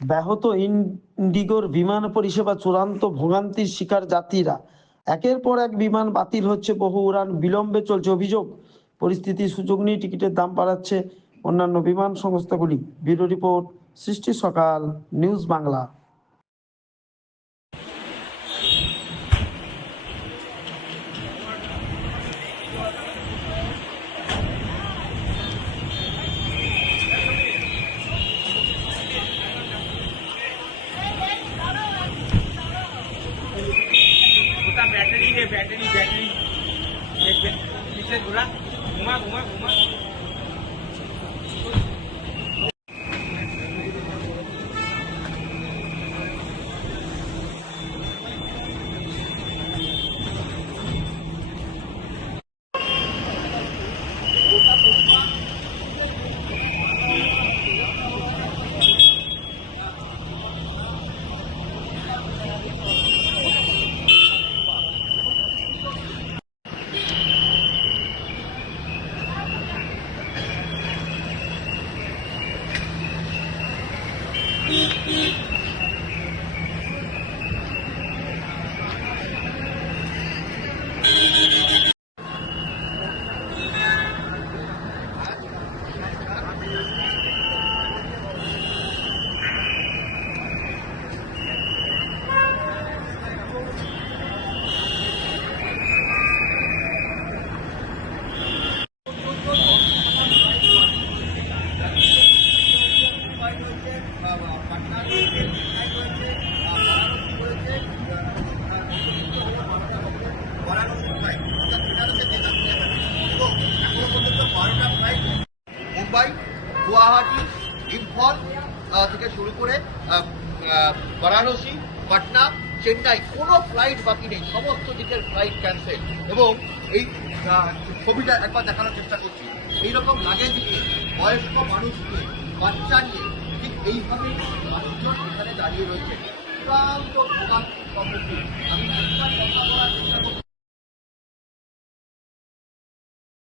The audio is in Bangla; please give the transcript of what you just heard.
ব্যাহত ইন্ডিগোর বিমান পরিষেবা চূড়ান্ত ভোগান্তির শিকার যাত্রীরা। একের পর এক বিমান বাতিল হচ্ছে, বহু উড়ান বিলম্বে চলছে। অভিযোগ, পরিস্থিতি সুযোগ নিয়ে টিকিটের দাম বাড়াচ্ছে অন্যান্য বিমান সংস্থাগুলি। ব্যুরো রিপোর্ট, সৃষ্টি সকাল, নিউজ বাংলা। Battery battery. पीछे घुमा घुमा घुमा। Thank you. গুয়াহাটি, ইম্ফল থেকে শুরু করে বারাণসী, পাটনা, চেন্নাই, কোনো ফ্লাইট বাকি নেই, সমস্ত দিকের ফ্লাইট ক্যান্সেল এবং এই ছবিটা একবার দেখানোর চেষ্টা করছি। এইরকম লাগেজ নিয়ে বয়স্ক মানুষ নিয়ে, বাচ্চা নিয়ে ঠিক এইভাবে মানুষজন এখানে দাঁড়িয়ে রয়েছে। চূড়ান্ত ভোগান্তির সম্মুখীন আমি